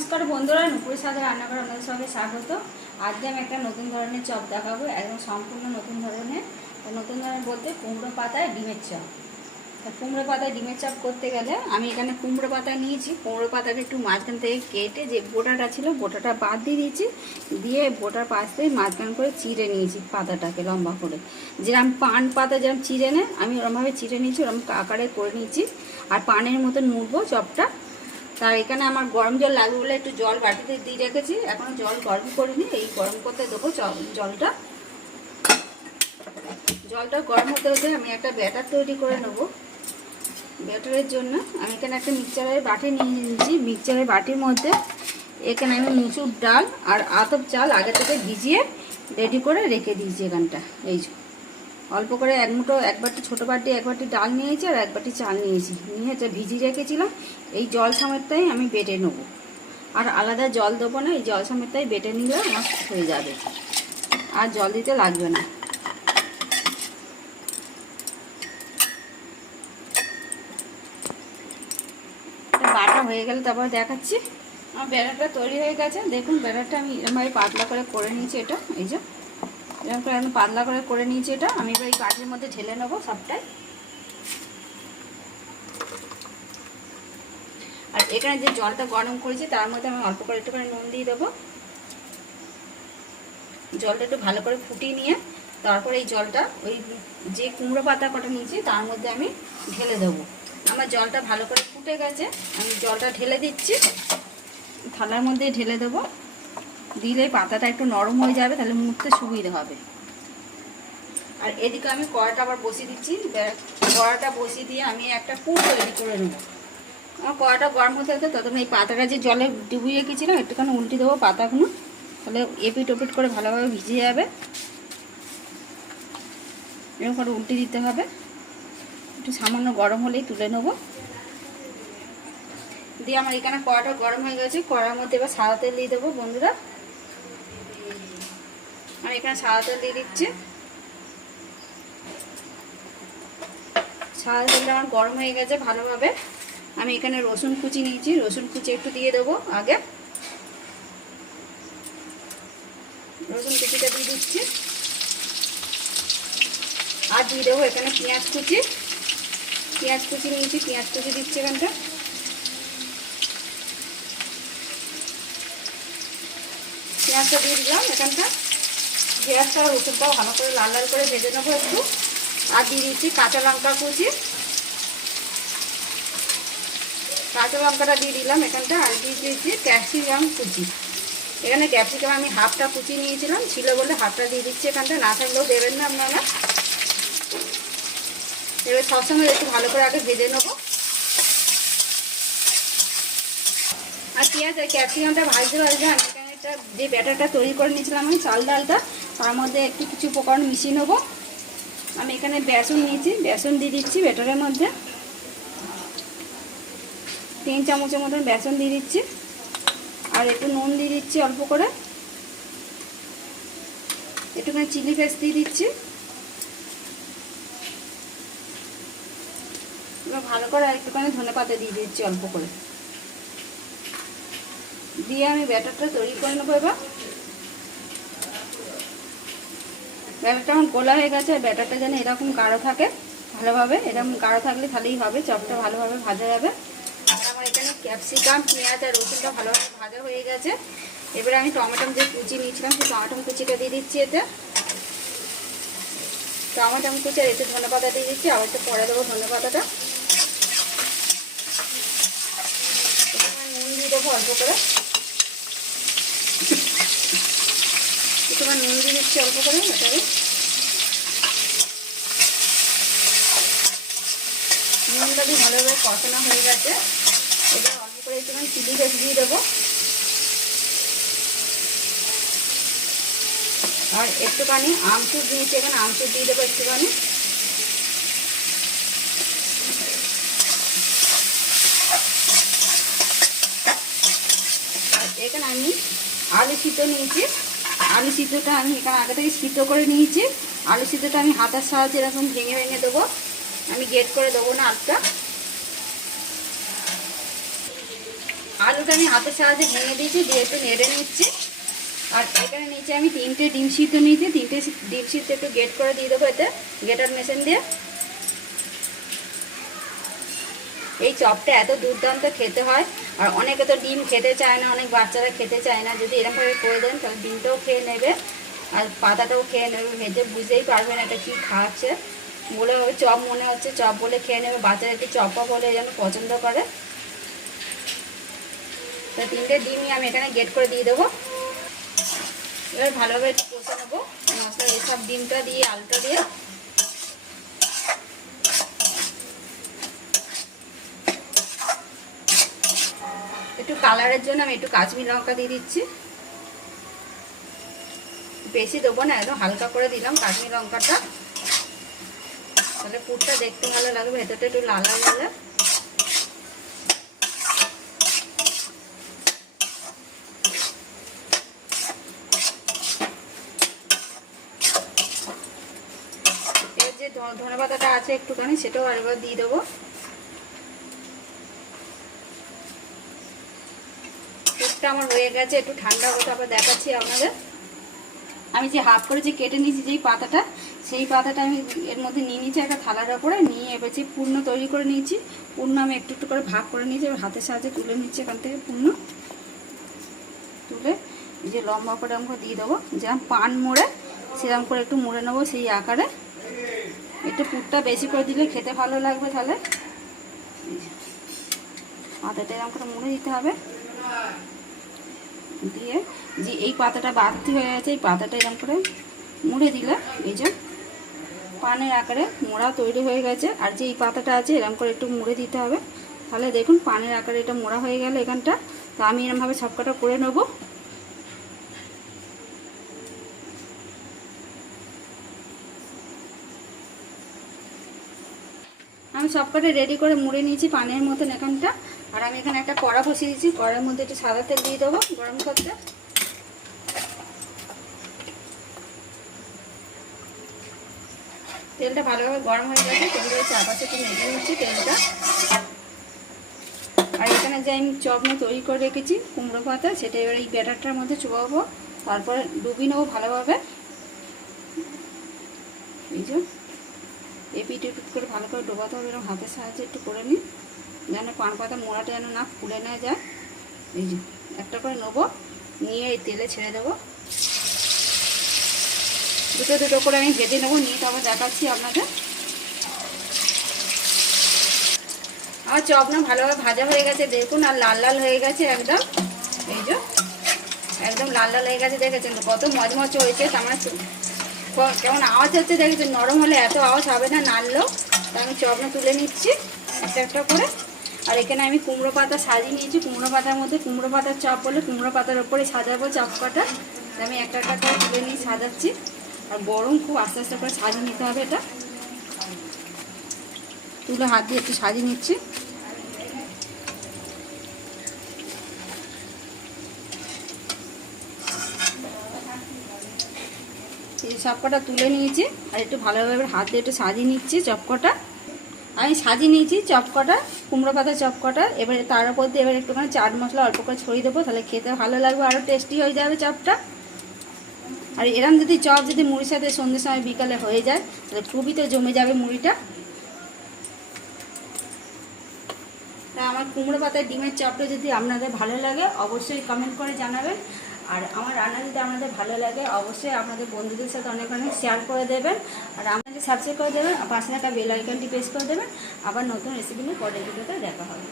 নমস্কার বন্ধুরা নুপুরের সাথে রান্না করে আপনাদের সঙ্গে স্বাগত। আজকে আমি একটা নতুন ধরনের চপ দেখাবো, একদম সম্পূর্ণ নতুন ধরনের। নতুন ধরনের বলতে কুমড়ো পাতায় ডিমের চপ। তা কুমড়ো পাতায় ডিমের চপ করতে গেলে আমি এখানে কুমড়ো পাতা নিয়েছি। কুমড়ো পাতাটা একটু মাঝখান থেকে কেটে যে বোটাটা ছিল, বোটাটা বাদ দিয়ে দিয়েছি। দিয়ে বোটার পাশ থেকে মাঝখান করে চিড়ে নিয়েছি পাতাটাকে লম্বা করে। যেরকম পান পাতা যেরকম চিড়ে নেয়, আমি ওরমভাবে চিড়ে নিয়েছি ওরকম আকারে করে নিয়েছি। আর পানের মতন মুড়বো চপটা। তার এখানে আমার গরম জল লাগবে বলে একটু জল বাটিতে দিয়ে রেখেছি। এখনও জল গরম করিনি, এই গরম করতে দেবো জলটা। জলটা গরম হতে হতে আমি একটা ব্যাটার তৈরি করে নেব। ব্যাটারের জন্য আমি এখানে একটা মিক্সচারের বাটি নিয়ে নিয়েছি। মিক্সচারের বাটির মধ্যে এখানে আমি মুসুর ডাল আর আতপ চাল আগে থেকে ভিজিয়ে রেডি করে রেখে দিয়েছি এখানটা। এই যে। অল্প করে এক মুঠো, এক বাটি ছোটো বাটি, এক বাটি ডাল নিয়েছি আর এক বাটি চাল নিয়েছি। নিয়ে এটা ভিজিয়ে রেখেছিলাম, এই জল সমেতটাই আমি বেটে নেব। আর আলাদা জল দেবো না, এই জল সমেতটাই বেটে নিলে আমার হয়ে যাবে। আর জল দিতে লাগবে না। বাটা হয়ে গেলে তারপর দেখাচ্ছি। আমার ব্যাটারটা তৈরি হয়ে গেছে। দেখুন, ব্যাটারটা আমি এরকমভাবে পাতলা করে করে নিয়েছি এটা, এই যে। এরকম করে আমি পাতলা করে করে নিয়েছি এটা। আমি এবার এই কাঠের মধ্যে ঢেলে নেব সবটাই। আর এখানে যে জলটা গরম করেছি, তার মধ্যে আমি অল্প করে একটু করে নুন দিয়ে দেবো। জলটা একটু ভালো করে ফুটিয়ে নিয়ে, তারপরে এই জলটা, ওই যে কুমড়ো পাতা কটা নিয়েছি, তার মধ্যে আমি ঢেলে দেবো। আমার জলটা ভালো করে ফুটে গেছে, আমি জলটা ঢেলে দিচ্ছি। থালার মধ্যে ঢেলে দেবো। দিলে পাতাটা একটু নরম হয়ে যাবে, তাহলে মুড়তে সুবিধা হবে। আর এদিকে আমি কড়াটা আবার বসিয়ে দিচ্ছি। কড়াটা বসিয়ে দিয়ে আমি একটা পুর তৈরি করে নেব। আমার কড়াটা গরম হতে হতে তখন এই পাতাটা যে জলে ডুবিয়ে রেখেছিলাম, একটুখানি উল্টে দেবো পাতাগুলো। তাহলে এপিট ওপিট করে ভালোভাবে ভিজে যাবে। এরকম করে উল্টে দিতে হবে। একটু সামান্য গরম হলেই তুলে নেব। দিয়ে আমার এখানে কড়াটা গরম হয়ে গেছে। কড়ার মধ্যে এবার সাদা তেল দিয়ে দেবো বন্ধুরা। এখানে সাদা তেল দিয়ে দিচ্ছি। সাদা তেলটা আমার গরম হয়ে গেছে ভালোভাবে। আমি এখানে রসুন কুচি নিয়েছি, রসুন কুচি একটু দিয়ে দেবো আগে। রসুন কুচিটা দিয়ে দিচ্ছি। আর দিয়ে দেবো এখানে পেঁয়াজ কুচি। পেঁয়াজ কুচি নিয়েছি, পেঁয়াজ কুচি দিচ্ছি এখানটা। পেঁয়াজটা দিয়ে দিলাম এখানটা। পেঁয়াজটা রসুনটাও ভালো করে লাল লাল করে ভেজে নেব একটু। আর দিয়ে দিচ্ছি কাঁচা লঙ্কা কুচি। কাঁচা লঙ্কাটা দিয়ে দিলাম এখানটা আর দিয়ে দিয়েছি ক্যাপসিকাম কুচি। এখানে ক্যাপসিকাম আমি হাফটা কুচি নিয়েছিলাম, ছিল বলে হাফটা দিয়ে দিচ্ছি এখানটা, না থাকলেও দেবেন না আপনারা। এবার সবসময় একটু ভালো করে আগে ভেজে নেব। আর পেঁয়াজ আর ক্যাপসিকামটা ভাজতে ভাজতে আমি এখানে একটা যে ব্যাটারটা তৈরি করে নিয়েছিলাম আমি চাল ডালটা তার মধ্যে একটু কিছু উপকরণ মিশিয়ে নেব। আমি এখানে বেসন নিয়েছি, বেসন দিয়ে দিচ্ছি ব্যাটারের মধ্যে। তিন চামচের মতন বেসন দিয়ে দিচ্ছি। আর একটু নুন দিয়ে দিচ্ছি অল্প করে। একটুখানি চিলি পেস্ট দিয়ে দিচ্ছি। এবার ভালো করে একটুখানি ধনে পাতা দিয়ে দিচ্ছি অল্প করে। দিয়ে আমি ব্যাটারটা তৈরি করে নেব এবার। ব্যাটারটা আমার গোলা হয়ে গেছে ব্যাটারটা যেন এরকম গাঢ় থাকে, ভালোভাবে, এরকম গাঢ় থাকলে তাহলেই হবে, চপটা ভালোভাবে ভাজা যাবে। আর আমার এখানে ক্যাপসিকাম, পেঁয়াজ আর রসুনটা ভালোভাবে ভাজা হয়ে গেছে। এবারে আমি টমেটো যে কুচি নিয়েছিলাম, সেই টমেটো কুচিটা দিয়ে দিচ্ছি এতে। টমেটো কুচি, আর এতে ধনে পাতা দিয়ে দিচ্ছি, আবার একটু পরে দেবো ধনে পাতাটা। নুন দিয়ে দেবো অল্প করে। একটুখানি নুন দিয়ে দিচ্ছি অল্প করে, এটাকে। নুনটা দিয়ে ভালোভাবে কষানো হয়ে গেছে। এবার অল্প করে একটুখানি চিলি ফ্লেক্স দিয়ে দেবো। আর একটুখানি আমচুর দিয়েছি, এখানে আমচুর দিয়ে দেবো একটুখানি। এখানে আমি আলু সিদ্ধ নিয়েছি। আলু সিদ্ধটা আমি এখানে আগে থেকে সিদ্ধ করে নিয়েছি। আলু সিদ্ধটা আমি হাতার সাহায্যে এরকম ভেঙে ভেঙে দেবো। আমি গেট করে দেবো না আলুটা। আলুটা আমি হাতের সাহায্যে ভেঙে দিয়েছি, দিয়ে একটু নেড়ে নিচ্ছি। আর এখানে নিচে আমি তিনটে ডিম সিদ্ধ নিয়েছি। তিনটে ডিম সিদ্ধ একটু গেট করে দিয়ে দেবো এতে গেটার মেশিন দিয়ে। এই চপটা এত দুর্দান্ত খেতে হয়। আর অনেকে তো ডিম খেতে চায় না, অনেক বাচ্চারা খেতে চায় না। যদি এরকমভাবে করে দেন, তাহলে ডিমটাও খেয়ে নেবে আর পাতাটাও খেয়ে নেবে। ভেজে বুঝতেই পারবে না এটা কী খাওয়াচ্ছে বলে চপ, মনে হচ্ছে চপ বলে খেয়ে নেবে। বাচ্চারা একটু চপা বলে যেন পছন্দ করে। তো তিনটে ডিমই আমি এখানে গেট করে দিয়ে দেবো। এবার ভালোভাবে একটু কষে নেব। মশলা এসব ডিমটা দিয়ে, আলুটা দিয়ে একটু কালারের জন্য আমি একটু কাশ্মীর লঙ্কা দিয়ে দিচ্ছি। বেশি দেবো না, একদম হালকা করে দিলাম কাশ্মীর লঙ্কাটা। তাহলে পুরটা দেখতে ভালো লাগবে, ভেতরটা একটু লাল লাল যে ধনে পাতাটা আছে একটুখানি, সেটাও আরেকবার দিয়ে দেবো। পুরটা আমার হয়ে গেছে, একটু ঠান্ডা কথা আবার দেখাচ্ছি আপনাদের। আমি যে হাফ করে যে কেটে নিয়েছি যেই পাতাটা, সেই পাতাটা আমি এর মধ্যে নিয়ে নিয়েছি একটা থালার ওপরে, নিয়ে এবার পূর্ণ তৈরি করে নিয়েছি, পূর্ণ আমি একটু একটু করে ভাগ করে নিয়েছি, এবার হাতের সাহায্যে তুলে নিচ্ছি এখান থেকে পূর্ণ। তুলে যে লম্বা করে আমাকে দিয়ে দেবো, যেরকম পান মোড়ে, সেরকম করে একটু মুড়ে নেব সেই আকারে। একটু পুরটা বেশি করে দিলে খেতে ভালো লাগবে তাহলে। পাতাটা এরকম করে মুড়ে দিতে হবে। দিয়ে যে এই পাতাটা বাড়তি হয়ে গেছে, এই পাতাটা এরকম করে মুড়ে দিলে এই যে পানের আকারে মোড়া তৈরি হয়ে গেছে, আর যে এই পাতাটা আছে এরকম করে একটু মুড়ে দিতে হবে। তাহলে দেখুন পানের আকারে এটা মোড়া হয়ে গেল এখানটা। তো আমি এরকমভাবে সবকটা করে নেব। আমি সবকটা রেডি করে মুড়ে নিয়েছি পানের মতন এখানটা। আর আমি এখানে একটা কড়া বসিয়ে দিয়েছি। কড়ার মধ্যে একটু সাদা তেল দিয়ে দেবো, গরম করতে তেলটা ভালোভাবে গরম হয়ে গেছে, তেলটা চারপাশে একটু মেজে নিচ্ছি তেলটা। আর এখানে যে আমি চপনা তৈরি করে রেখেছি, কুমড়ো পাতা, সেটা এবার এই ব্যাটারটার মধ্যে চুবাবো। তারপরে ডুবি নেব ভালোভাবে। এই যে এপিট করে ভালো করে ডোবাতে হবে এরকম হাতের সাহায্যে একটু করে নিই। যেন পান পাতা মোড়াটা যেন না খুলে না যায়। এই যে, একটা করে নেব, নিয়ে এই তেলে ছেড়ে দেবো। দুটো দুটো করে আমি ভেজে নেব, নিয়ে তো তারপর দেখাচ্ছি আপনাদের। আমার চপ না ভালোভাবে ভাজা হয়ে গেছে, দেখুন, আর লাল লাল হয়ে গেছে একদম। এই যে, একদম লাল লাল হয়ে গেছে, দেখেছেন কত মজমচ হয়েছে আমার কেমন আওয়াজ হচ্ছে, দেখেছেন? নরম হলে এত আওয়াজ হবে না, নাড়লেও। তা আমি চপনা তুলে নিচ্ছি, একটা একটা করে। আর এখানে আমি কুমড়ো পাতা সাজিয়ে নিয়েছি। কুমড়ো পাতার মধ্যে কুমড়ো পাতার চপ বলে কুমড়ো পাতার ওপরে সাজাবো চপ কাটা। আমি একটা একটা করে তুলে নিয়ে সাজাচ্ছি। আর গরম খুব আস্তে আস্তে করে সাজিয়ে নিতে হবে এটা। তুলে হাত দিয়ে একটু সাজিয়ে নিচ্ছি। এই তুলে নিয়েছি। আর একটু ভালোভাবে হাত দিয়ে একটু সাজিয়ে নিচ্ছি চপকটা আমি সাজিয়ে নিয়েছি চপকটা, কুমড়ো পাতা চপকটা। এবারে তার উপর দিয়ে এবার একটুখানি চাট মশলা অল্প করে ছড়িয়ে দেবো, তাহলে খেতে ভালো লাগবে আরও টেস্টি হয়ে যাবে চপটা। আর এরম যদি চপ যদি মুড়ির সাথে সন্ধ্যের সময় বিকালে হয়ে যায়, তাহলে খুবই তো জমে যাবে মুড়িটা। তা আমার কুমড়ো পাতার ডিমের চপটা যদি আপনাদের ভালো লাগে, অবশ্যই কমেন্ট করে জানাবেন। আর আমার রান্না যদি আপনাদের ভালো লাগে, অবশ্যই আপনাদের বন্ধুদের সাথে অনেক অনেক শেয়ার করে দেবেন। আর আপনাদের সাবস্ক্রাইব করে দেবেন, পাশে একটা বেল আইকনটি প্রেস করে দেবেন। আবার নতুন রেসিপি নিয়ে পরের ভিডিওতে দেখা হবে।